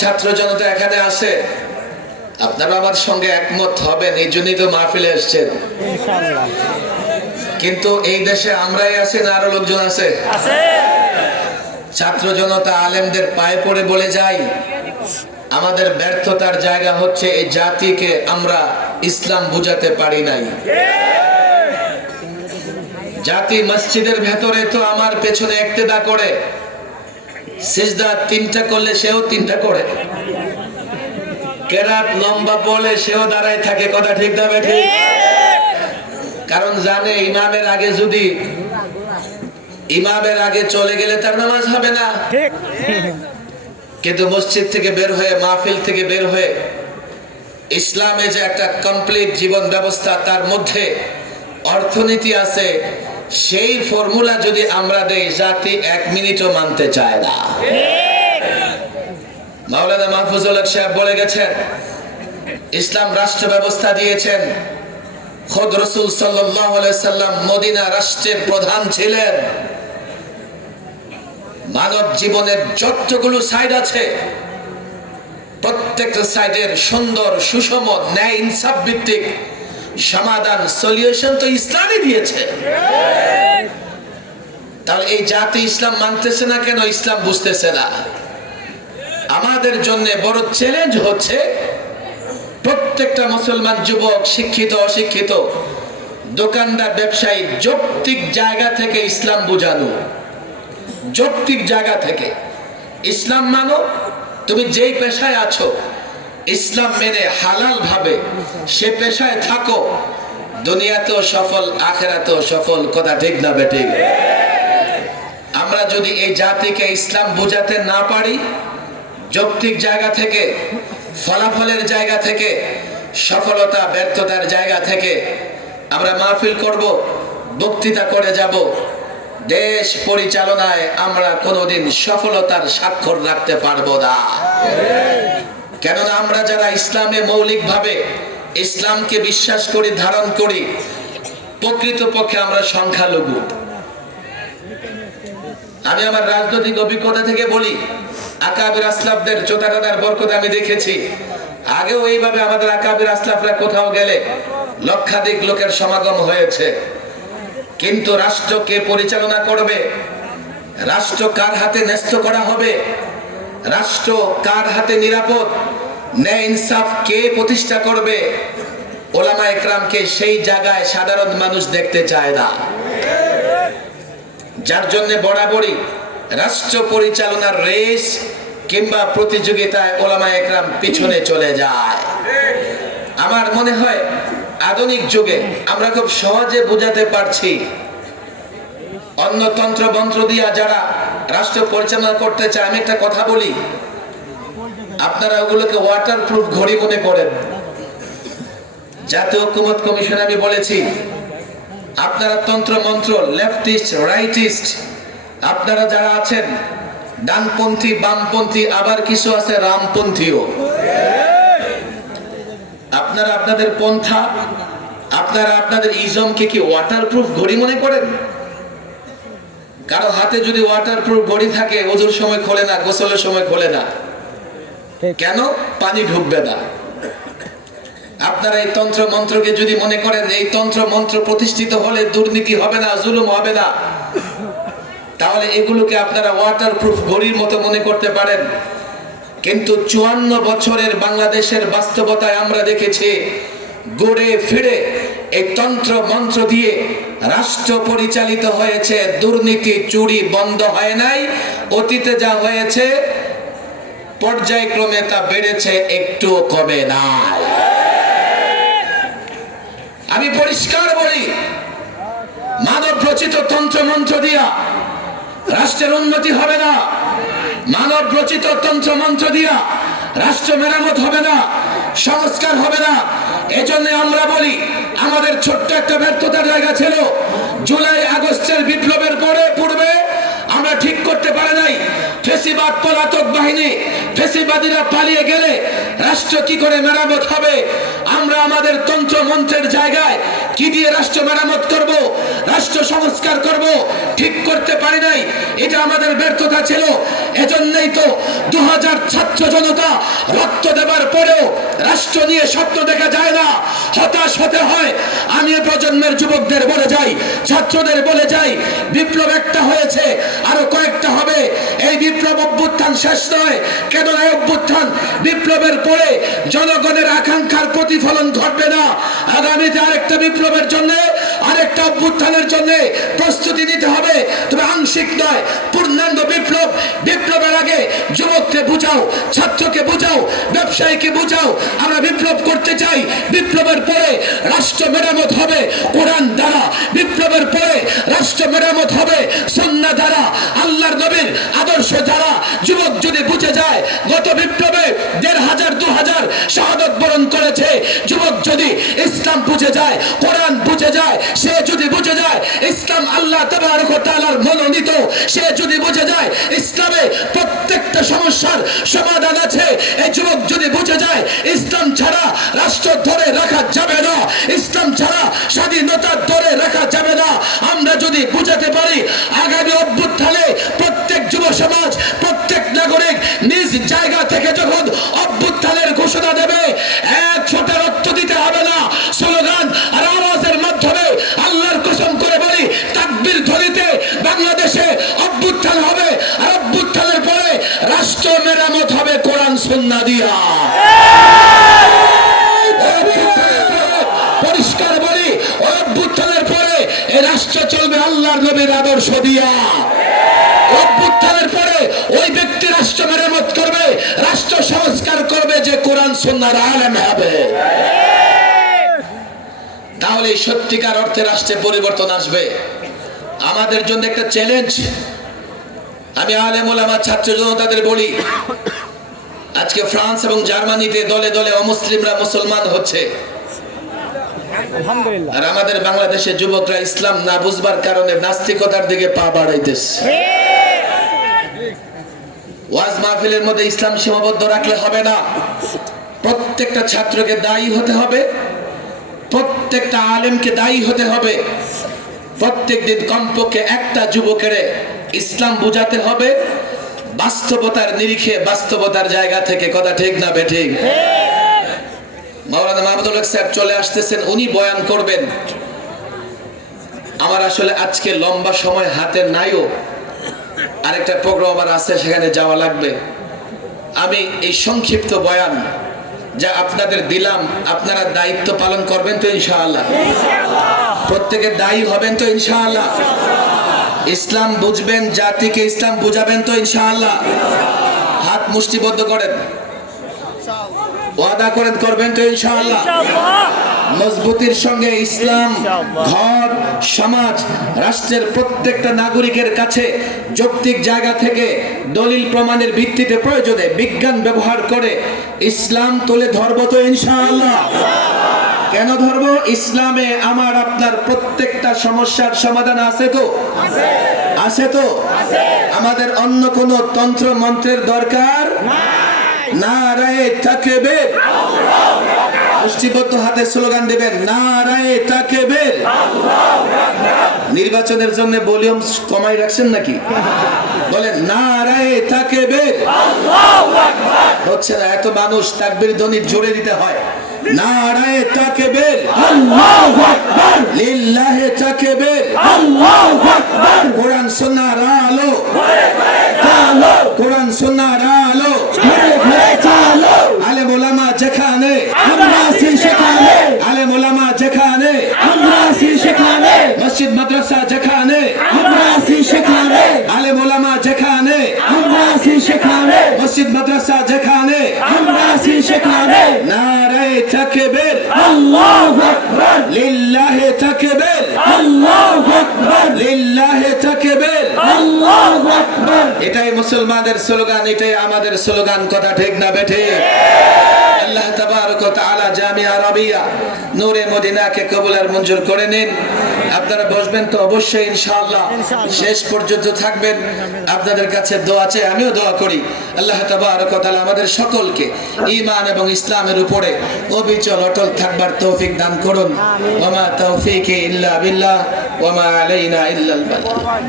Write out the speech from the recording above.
ছাত্র জনতা এখানে আসে, আপনারা আমার সঙ্গে একমত হবেন, এই জন্যই তো মাহফিলে এসেছেন ইনশাআল্লাহ। কিন্তু এই দেশে আমরাই আছি না আরো লোকজন আছে? ছাত্র জনতা আলেমদের পায়ে পড়ে বলে যাই, আমাদের ব্যর্থতার জায়গা হচ্ছে এই জাতিকে আমরা ইসলাম বুঝাতে পারি নাই। জাতি মসজিদের ভেতরে তো আমার পেছনে ইক্তেদা করে, সিজদা 3টা করলে সেও 3টা করে, কেরাত লম্বা পড়লে সেও দাঁড়ায় থাকে। কথা ঠিক না ঠিক? কারণ জানে ইমামের আগে চলে গেলে তার নামাজ হবে না। কিন্তু মসজিদ থেকে বের হয়ে, মাহফিল থেকে বের হয়ে ইসলামে যে একটা কমপ্লিট জীবন ব্যবস্থা, তার মধ্যে অর্থনীতি আছে, সেই ফর্মুলা যদি আমরা দেই, জাতি 1 মিনিটও মানতে চায় না। মাওলানা মাহফুজুল হক সাহেব বলে গেছেন, ইসলাম রাষ্ট্র ব্যবস্থা দিয়েছেন। খোদ রাসূল সাল্লাল্লাহু আলাইহি সাল্লাম মদিনা রাষ্ট্রের প্রধান ছিলেন। মানব জীবনের যতগুলো সাইড আছে, প্রত্যেকটা সাইডের সুন্দর, সুষম, ন্যায় ইনসাফ ভিত্তিক সমাধান, সলিউশন তো ইসলামই দিয়েছে। তাহলে এই জাতি ইসলাম মানতেছে না কেন? ইসলাম বুঝতেছে না। আমাদের জন্য বড় চ্যালেঞ্জ হচ্ছে প্রত্যেকটা মুসলমান যুবক, শিক্ষিত অশিক্ষিত, দোকানদার, ব্যবসায়ী, যৌক্তিক জায়গা থেকে ইসলাম বোঝানো। যৌক্তিক জায়গা থেকে ইসলাম মানো। তুমি যেই পেশায় আছো, ইসলাম মেনে হালাল ভাবে সে পেশায় থাকো, দুনিয়াতেও সফল, আখিরাতেও সফল। কথা ঠিক না বেঠিক? আমরা যদি এই জাতিকে ইসলাম বোঝাতে না পারি, যৌক্তিক জায়গা থেকে, ফলাফলের জায়গা থেকে, সফলতা ব্যর্থতার জায়গা থেকে আমরা মাহফিল করব, বক্তৃতা করে যাব, দেশ পরিচালনায় আমরা কোনোদিন সফলতার স্বাক্ষর রাখতে পারবো না। কেননা আমরা যারা ইসলামে মৌলিকভাবে ইসলামকে বিশ্বাস করি, ধারণ করি, প্রকৃতপক্ষে আমরা সংখ্যালঘু। আমি আমার রাজনৈতিক অভিজ্ঞতা থেকে বলি, আকাবির আসলাফদের চোতাকাদার বরকত আমি দেখেছি। আগেও এইভাবে আমাদের আকাবির আসলাফরা কোথাও গেলে লক্ষাধিক লোকের সমাগম হয়েছে। কিন্তু রাষ্ট্র কে পরিচালনা করবে? রাষ্ট্র কার হাতে ন্যস্ত করা হবে? রাষ্ট্র কার হাতে নিরাপদ? ন্যায় ইনসাফ কে প্রতিষ্ঠা করবে? ওলামা একরামকে সেই জায়গায় সাধারণ মানুষ দেখতে চায় না। যার জন্য বরাবরই রাষ্ট্র পরিচালনার রেস কিংবা প্রতিযোগিতায় ওলামা একরাম পিছনে চলে যায়। আমার মনে হয় আধুনিক যুগে আমরা খুব সহজে বোঝাতে পারছি। অন্য তন্ত্র মন্ত্র দিয়া যারা রাষ্ট্র পরিচালনা করতে চায়, আমি একটা কথা বলি, আপনারা ওগুলোকে ওয়াটারপ্রুফ ঘড়ি মনে করেন। জাতীয় ঐক্যমত্য কমিশন আমি বলেছি, আপনারা তন্ত্র মন্ত্র, লেফটিস্ট, রাইটিস্ট, আপনারা যারা আছেন, ডানপন্থী, বামপন্থী, আবার কিছু আছে রামপন্থীও, আপনারা আপনাদের পন্থা, আপনারা আপনাদের ইজমকে কি ওয়াটারপ্রুফ ঘড়ি মনে করেন? কারো হাতে যদি ওয়াটারপ্রুফ ঘড়ি থাকে, ওজুর সময় খোলে না, গোসলের সময় খোলে না, কেন? পানি ঢুকবে না। আপনারা এই তন্ত্র মন্ত্রকে যদি মনে করেন এই তন্ত্র মন্ত্র প্রতিষ্ঠিত হলে দুর্নীতি হবে না, জুলুম হবে না, তাহলে এগুলোকে আপনারা ওয়াটারপ্রুফ ঘড়ির মতো মনে করতে পারেন। কিন্তু 54 বছরের বাংলাদেশের বাস্তবতায় আমরা দেখেছি, গড়ে ফিরে এই তন্ত্র মন্ত্র দিয়ে রাষ্ট্র পরিচালিত হয়েছে, দুর্নীতি চুরি বন্ধ হয় নাই। অতীতে যা হয়েছে পর্যায়ক্রমে তা বেড়েছে, একটুও কমে নাই। আমি পরিষ্কার বলি, মানব রচিত তন্ত্র মন্ত্র দিয়া রাষ্ট্রের উন্নতি হবে না। মানব রচিত তন্ত্র মন্ত্র দিয়া রাষ্ট্র মেরামত হবে না, সংস্কার হবে না। এজন্য আমরা বলি, আমাদের ছোট্ট একটা ব্যর্থতার জায়গা ছিল। জুলাই আগস্টের বিপ্লবের পূর্বে আমরা ঠিক করতে পারি নাই ফেসিবাদ পলাতক বাহিনী, ফেসিবাদীরা পালিয়ে গেলে রাষ্ট্র কি করে মেরামত হবে। আমরা আমাদের তন্ত্র মন্ত্রের জায়গায় কি দিয়ে রাষ্ট্র মেরামত করব, রাষ্ট্র সংস্কার করব, ঠিক করতে পারি নাই। এটা আমাদের ব্যর্থতা ছিল। এজন্যই তো 2000 ছাত্র জনতা রক্ত দেবার পরেও রাষ্ট্র নিয়ে স্বপ্ন দেখা যায় না, হতাশ হতে হয়। আমি এই প্রজন্মের যুবকদের বলে যাই, ছাত্রদের বলে যাই, বিপ্লব একটা হয়েছে, আরো কয়েকটা হবে। এই বিপ্লব অভ্যুত্থান শেষ নয়। কেন এই অভ্যুত্থান? বিপ্লবের পরে জনগণের আকাঙ্ক্ষার প্রতিফলন ঘটবে না। আগামীতে আরেকটা বিপ্লবের জন্য, আরেকটা অভ্যুত্থানের জন্য প্রস্তুতি নিতে হবে। তবে আংশিক নয়, পূর্ণাঙ্গ বিপ্লব। বিপ্লবের আগে যুবককে বুঝাও, ছাত্রকে বুঝাও, ব্যবসায়ীকে বুঝাও, আমরা বিপ্লব করতে চাই। বিপ্লবের পরে রাষ্ট্র মেরামত হবে কোরআন দ্বারা। বিপ্লবের পরে রাষ্ট্র মেরামত হবে সুন্নাহ দ্বারা, আল্লাহর নবীর আদর্শ দ্বারা। যুবক যদি বুঝে যায়, গত বিপ্লবে 1500 2000 শাহাদাত বরণ করেছে। যুবক যদি ইসলাম বুঝে যায়, কোরআন বুঝে যায়, সে যদি বুঝে যায় ইসলাম আল্লাহ তাবারক ওয়া তাআলার মনোনীত, সে যদি বুঝে যায় ইসলামে প্রত্যেকটা সমস্যার সমাধান আছে, এই যুবক যদি বুঝে যায় ইসলাম ছাড়া রাষ্ট্র ধরে রাখা যাবে না, ইসলাম ছাড়া স্বাধীনতা ধরে রাখা যাবে না। আমরা যদি বুঝাতে পারি, আগামী অভ্যুত্থানে প্রত্যেক যুব সমাজ, প্রত্যেক নাগরিক নিজ জায়গা থেকে যখন অভ্যুত্থানের ঘোষণা দেবে, এক ফোঁটা রক্ত দিতে হবে না, স্লোগান আর আওয়াজের মাধ্যমে আল্লাহর কসম করে বলি, তাকবীর ধ্বনিতে বাংলাদেশে অভ্যুত্থান হবে। আর অভ্যুত্থানের পরে রাষ্ট্র মেরামত হবে কোরআন সুন্নাহ দিয়া। পরিষ্কার বলি, অভ্যুত্থানের পরে এই রাষ্ট্র চলবে আল্লাহর নবীর আদর্শ দিয়া। অভ্যুত্থানের পরে ওই ব্যক্তি রাষ্ট্র মেরামত করবে, রাষ্ট্র সংস্কার করবে যে কোরআন সুন্নাহর আলেম হবে। তাহলে সত্যিকার অর্থে রাষ্ট্রে পরিবর্তন আসবে। আমাদের জন্য একটা চ্যালেঞ্জ। আমি আলেম ওলামা ছাত্র জনতাদের বলি, আজকে ফ্রান্স এবং জার্মানিতে দলে দলে অমুসলিমরা মুসলমান হচ্ছে, আর আমাদের বাংলাদেশের যুবকরা ইসলাম না বুঝবার কারণে নাস্তিকতার দিকে পা বাড়াইতেছে। ওয়াজ মাহফিলের মধ্যে ইসলাম সীমাবদ্ধ রাখলে হবে না। প্রত্যেকটা ছাত্রকে দায়ী হতে হবে, প্রত্যেকটা আলেমকে দায়ী হতে হবে। প্রত্যেকদিন কমপক্ষে একটা যুবকের ইসলাম বুঝাতে হবে, বাস্তবতার নিরিখে, বাস্তবতার জায়গা থেকে। কথা ঠিক না বেঠিক? মাওলানা মাহমুদুল হক সাহেব চলে আসতেছেন, উনি বয়ান করবেন। আমার আসলে আজকে লম্বা সময় হাতে নাইও, আরেকটা প্রোগ্রাম আমার আছে, সেখানে যাওয়া লাগবে। আমি এই সংক্ষিপ্ত বয়ান যা আপনাদের দিলাম, আপনারা দায়িত্ব পালন করবেন তো ইনশাআল্লাহ? প্রত্যেকে দায়ী হবেন তো ইনশাআল্লাহ? ইসলাম বুঝবেন, জাতিকে ইসলাম বুঝাবেন তো ইনশাআল্লাহ? হাত মুষ্টিবদ্ধ করেন, ওয়াদা করেন, করবেন তো ইনশাআল্লাহ? মজবুতির সঙ্গে ইসলাম ঘর, সমাজ, রাষ্ট্রের প্রত্যেকটা নাগরিকের কাছে যৌক্তিক জায়গা থেকে দলিল প্রমাণের ভিত্তিতে প্রয়োজনে বিজ্ঞান ব্যবহার করে ইসলাম তুলে ধরবো তো ইনশাআল্লাহ? কেন ধরবো? ইসলামে আমার আপনার প্রত্যেকটা সমস্যার সমাধান আছে তো? আছে তো? আমাদের অন্য কোনো তন্ত্র মন্ত্রের দরকার নারায়ে তাকবীর। মুষ্টিবদ্ধ হাতে স্লোগান দেবেন, নারায়ে তাকবীর। নির্বাচনের জন্য ভলিউম কমাই রাখছেন নাকি? বলেন নারায়ে তাকবীর। হচ্ছে না, এত মানুষ, তাকবীর ধ্বনি জোরে দিতে হয়। নারায়ে তাকবীর, আল্লাহু আকবার, লিল্লাহি তাকবীর, আল্লাহু আকবার। কোরআন সুন্নাহর আলো, কোরআন সুন্নাহর আলো, আলেম ওলামা যেখানে আমরা আছি সেখানে, আলেম ওলামা যেখানে আমরা আছি সেখানে, মসজিদ মাদ্রাসা যেখানে আমরা আছি সেখানে, আলেম ওলামা যেখানে আমরা আছি সেখানে, মসজিদ মাদ্রাসা যেখানে আমরা আছি সেখানে। নারায়ে তাকবীর, আল্লাহু আকবার, লিল্লাহি তাকবীর, আল্লাহু আকবার, লিল্লাহি তাকবীর, আল্লাহু আকবার। এটাই মুসলমানদের স্লোগান, এটাই আমাদের স্লোগান, কথা ঠিক না বেঠে? আল্লাহ তাবারক ওয়া তাআলা জামিয়া আরাবিয়া নূরে মদিনাকে কবুল আর মঞ্জুর করে নিন। আপনারা বসবেন তো অবশ্যই ইনশাআল্লাহ, শেষ পর্যন্ত থাকবেন। আপনাদের কাছে দোয়া চাই, আমিও দোয়া করি আল্লাহ তাবারক ওয়া তাআলা আমাদের সকলকে ঈমান এবং ইসলামের উপরে অবিচল অটল থাকবার তৌফিক দান করুন। ওয়া মা তাওফীকি ইল্লা বিল্লাহ ওয়া মা আলাইনা ইল্লাল বালাগ।